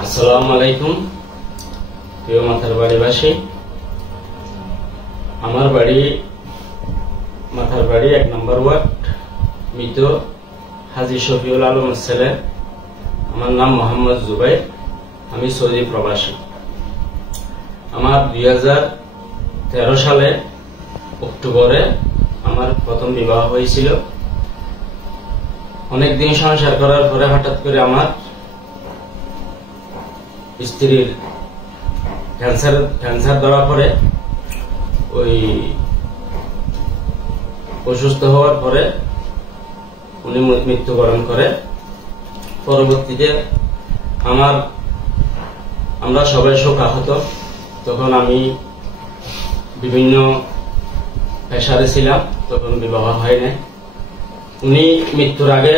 আসসালামু আলাইকুম প্রিয় মাথার বাড়িবাসী। আমার বাড়ি মাথার বাড়ি 1 নম্বর ওয়ার্ড, মৃত হাজী শফিউল আলমের ছেলে। আমার নাম মোহাম্মদ জুবাইর, আমি সৌদি প্রবাসী। আমার 2013 সালে অক্টোবরে আমার প্রথম বিবাহ হয়েছিল। অনেকদিন সংসার করার পরে হঠাৎ করে স্ত্রীর ক্যান্সার ধরা পড়ে। ওই অসুস্থ হওয়ার পরে উনি মৃত্যুবরণ করে। পরবর্তীতে আমরা সবাই শোকাহত। তখন আমি বিভিন্ন পেশারে ছিলাম, তখন বিবাহ হয় নাই। উনি মৃত্যুর আগে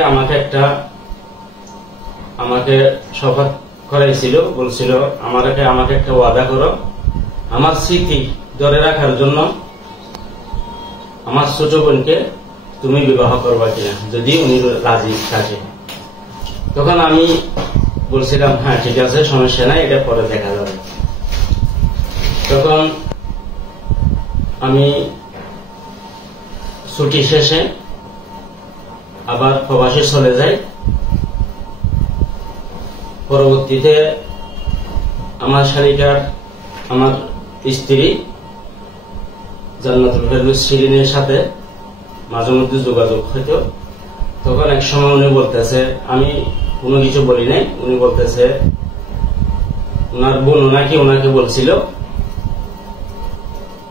আমাকে শপথ করাইছিল, বলছিল আমাকে একটা ওয়াদা করো, আমার স্মৃতি ধরে রাখার জন্য আমার ছোট বোনকে তুমি বিবাহ করবা কিনা, যদি উনি রাজি থাকে। তখন আমি বলছিলাম হ্যাঁ ঠিক আছে, সমস্যা নাই, এটা পরে দেখা যাবে। তখন আমি ছুটি শেষে আবার প্রবাসে চলে যাই। পরবর্তীতে আমার স্ত্রী জান্নাতুল ফেরদৌস শিরিনের সাথে মাঝে মধ্যে যোগাযোগ হইতো। তখন এক সময় উনি বলতেছে, আমি কোনো কিছু বলি নাই, উনি বলতেছে ওনার বোন ওনাকে বলছিল,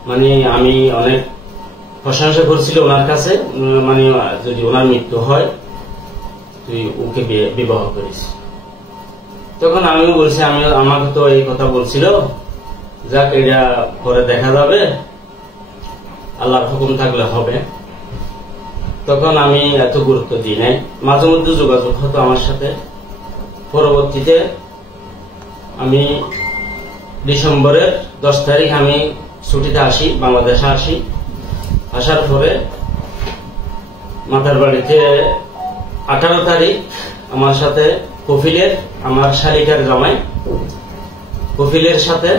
মানে আমি অনেক প্রশংসা করছিল ওনার কাছে, মানে যদি ওনার মৃত্যু হয় তুই ওকে বিবাহ করিস। তখন আমিও বলছি, আমাকে তো এই কথা বলছিল, যাক এটা পরে দেখা যাবে, আল্লাহর হুকুম থাকলে হবে। তখন আমি এত গুরুত্ব দিই নাই, মাঝে মধ্যে যোগাযোগ হতো আমার সাথে। পরবর্তীতে আমি ডিসেম্বরের 10 তারিখ আমি ছুটিতে আসি, বাংলাদেশে আসি। আসার পরে মাথার বাড়িতে 18 তারিখ আমার সাথে আমার শালিকার জামাই কফিলের সাথে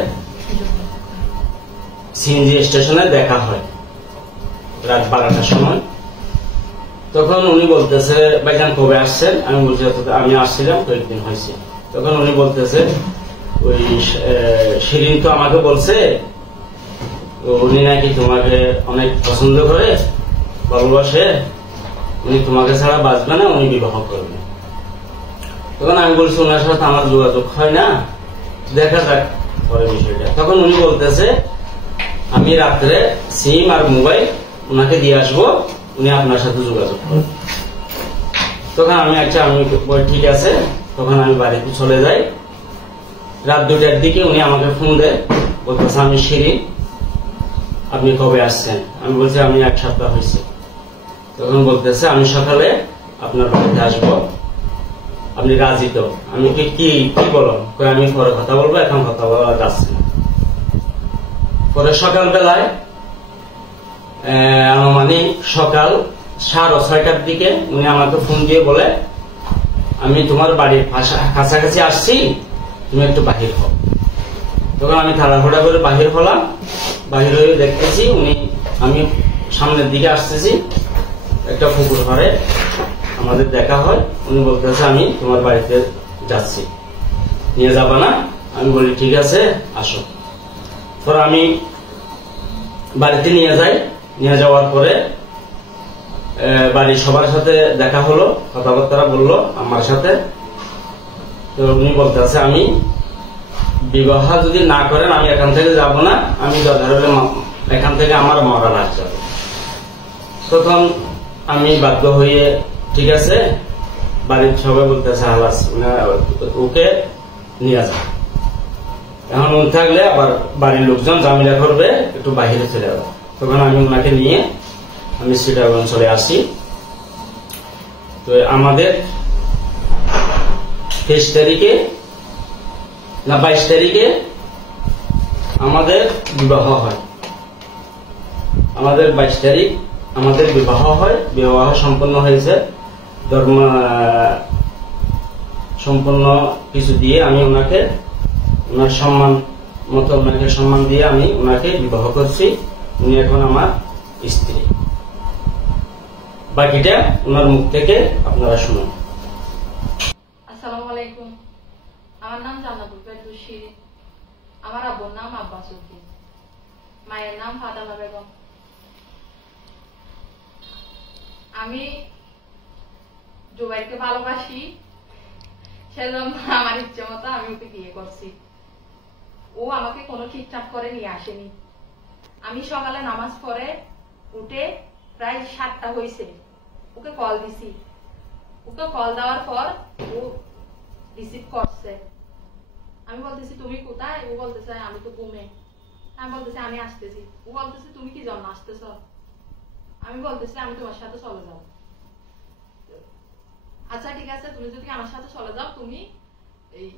সিএনজি স্টেশনে দেখা হয় রাত 12টার সময়। তখন উনি বলতেছে, ভাইজান কবে আসছেন? আমি বলছি আমি আসছিলাম কয়েকদিন হয়েছে। তখন উনি বলতেছে, ওই শিরিন তো আমাকে বলছে উনি নাকি তোমাকে অনেক পছন্দ করে, ভালোবাসে, উনি তোমাকে ছাড়া বাঁচবে না, উনি বিবাহ করবে। তখন আমি বলছি ওনার সাথে আমার যোগাযোগ হয় না, দেখা যাক পরে বিষয়টা। তখন উনি বলতেছে, আমি রাত্রে সিম আর মোবাইল ওনাকে দিয়ে আসবো, উনি আপনার সাথে যোগাযোগ করবেন। তখন আমি ঠিক আছে। তখন আমি বাড়িতে চলে যাই। রাত 2টার দিকে উনি আমাকে ফোন দেয়, বলতেছে আমি শিরিন, আপনি কবে আসছেন? আমি বলছি আমি 1 সপ্তাহ হয়েছে। তখন বলতেছে আমি সকালে আপনার বাড়িতে আসবো, আপনি রাজি তো? আমি কি বলো? আমি পরে কথা বলবো, এখন কথা বলা যাচ্ছে না। পরে সকালবেলায় মানে সকাল 6:30টার দিকে উনি আমাকে ফোন দিয়ে বলে, আমি তোমার বাড়ির কাছাকাছি আসছি, তুমি একটু বাহির হও। তখন আমি তাড়াহুড়া করে বাহির হলাম। বাহির হয়ে দেখতেছি আমি সামনের দিকে আসতেছি, একটা পুকুর ঘরে আমাদের দেখা হয়। উনি বলতেছে আমি তোমার বাড়িতে যাচ্ছি, নিয়ে যাবা না? আমি বলি ঠিক আছে আসো। পরে আমি বাড়িতে নিয়ে যাই। নিয়ে যাওয়ার পরে বাড়ির সবার সাথে দেখা হলো, কথাবার্তা বললো আমার সাথে। তো উনি বলতেছে আমি বিবাহ যদি না করেন আমি এখান থেকে যাব না, আমি এখান থেকে আমার মরা লাশ যাবে। তখন আমি বাধ্য হয়ে ঠিক আছে, বাড়ির সবাই বলতেছে হালাস ওকে নিয়ে যা। এখন উনি থাকলে আবার বাড়ির লোকজন ঝামেলা করবে, একটু বাহিরে চলে যাবো। তখন আমি ওনাকে নিয়ে আমি চিটাগং চলে আসি। তো আমাদের 23 তারিখে না 22 তারিখে আমাদের বিবাহ হয়। আমাদের 22 তারিখ আমাদের বিবাহ হয়। বিবাহ সম্পন্ন হয়েছে সম্পূর্ণ কিছু দিয়ে আমি ওনাকে ওনার সম্মান মতো ওনাকে সম্মান দিয়ে আমি ওনাকে বিবাহ করছি। উনি এখন আমার স্ত্রী। বাকিটা ওনার মুখ থেকে আপনারা শুনুন। আসসালামু আলাইকুম। আমার নাম জান্নাতুল ফেরদৌসী। আমার আব্বুর নাম আব্বাস উদ্দিন, মায়ের নাম ফাতেমা বেগম। আমি জুবাইরকে ভালোবাসি, সেজন্য আমার ইচ্ছে মতো আমি ওকে বিয়ে করছি। ও আমাকে কোনো ঠিকঠাক করে নিয়ে আসেনি। আমি সকালে নামাজ পড়ে উঠে প্রায় 7টা হয়েছে, ওকে কল দিছি। ওকে কল দেওয়ার পর ও রিসিভ করছে। আমি বলতেছি তুমি কোথায়? ও বলতেছে আমি তো ঘুমে। আমি বলতেছি আমি আসতেছি। ও বলতেছে তুমি কি জন্য আসতেছ? আমি বলতেছি আমি তোমার সাথে চলে যাও। আচ্ছা ঠিক আছে, তুমি যদি আমার সাথে চলে যাও তুমি এই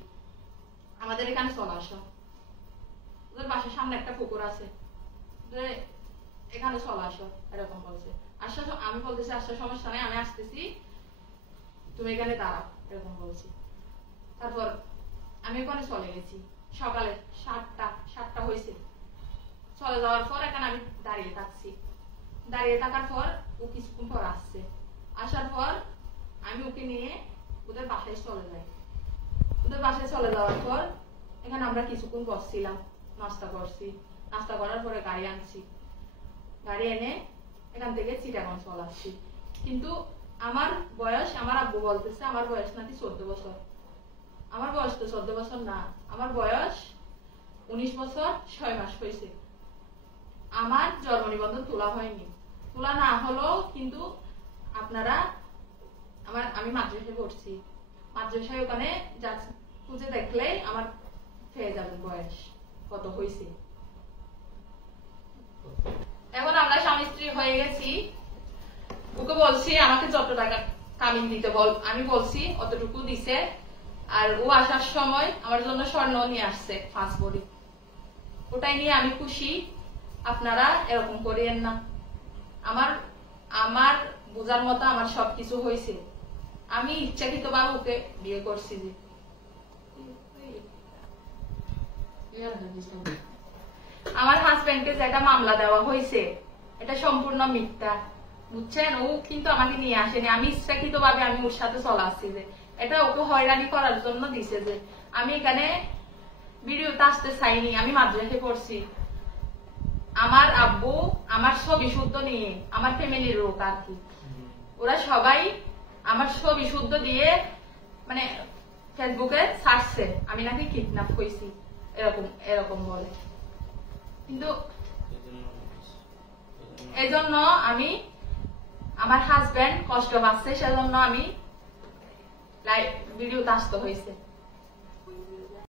আমাদের এখানে চলে আসো। ওদের বাসার সামনে একটা পুকুর আছে, এখানে চলে আসো, এরকম বলছে। আচ্ছা আমি বলতেছি আচ্ছা সমস্যা নেই, আমি আসতেছি, তুমি এখানে দাঁড়াও, এরকম বলছি। তারপর আমি ওখানে চলে গেছি। সকালে 7টা হয়েছে। চলে যাওয়ার পর এখানে আমি দাঁড়িয়ে থাকছি। দাঁড়িয়ে থাকার পর ও কিছুক্ষণ পর আসছে। আসার পর আমি ওকে নিয়ে ওদের বাসায় চলে যাই। ওদের বাসায় চলে যাওয়ার পর এখানে আমরা কিছুক্ষণ বসছিলাম, নাস্তা করছি। নাস্তা করার পরে গাড়ি আনছি। গাড়ি এনে এখান থেকে চিটাগাং চলে আসছি। কিন্তু আমার বয়স, আমার আব্বু বলতেছে আমার বয়স নাকি 14 বছর। আমার বয়স তো 14 বছর না, আমার বয়স 19 বছর 6 মাস হয়েছে। আমার জন্ম নিবন্ধন তোলা হয়নি। তোলা না হলেও কিন্তু আপনারা আমি মাদ্রাসায় পড়ছি। মাদ্রাসায় ওখানে খুঁজে দেখলে আমার পেয়ে যাবেন বয়স কত হয়েছে। এখন আমরা স্বামী স্ত্রী হয়ে গেছি। ওকে বলছি আমাকে যত টাকা কামিন দিতে বল, আমি বলছি অতটুকু দিছে। আর ও আসার সময় আমার জন্য স্বর্ণ নিয়ে আসছে 5 ভরি। ওটাই নিয়ে আমি খুশি। আপনারা এরকম করিয়েন না। আমার বোঝার মতো আমার সবকিছু হয়েছে। আমি ইচ্ছাকৃত ভাবে ওকে বিয়ে করছি। যে আমার হাজবেন্ডকে যেটা মামলা দেওয়া হয়েছে এটা সম্পূর্ণ মিথ্যা, বুঝছেন? ও কিন্তু আমাকে নিয়ে আসেনি। আমি ইচ্ছাকৃত ভাবে আমি ওর সাথে চলে আসছি। যে এটা ওকে হয়রানি করার জন্য দিছে। যে আমি এখানে ভিডিওতে আসতে চাইনি, আমি মাদ্রাসায় পড়ছি। আমার আব্বু আমার ছবি শুদ্ধ নিয়ে, আমার ফ্যামিলির লোক আর কি, ওরা সবাই আমার ছবি শুদ্ধ দিয়ে মানে ফেসবুকে ছাড়ছে আমি নাকি কিডন্যাপ হয়েছি, এরকম বলে। কিন্তু এই জন্য আমি আমার হাজবেন্ড কষ্ট পাচ্ছে, সেজন্য আমি ভিডিওতে আসতে হয়েছে।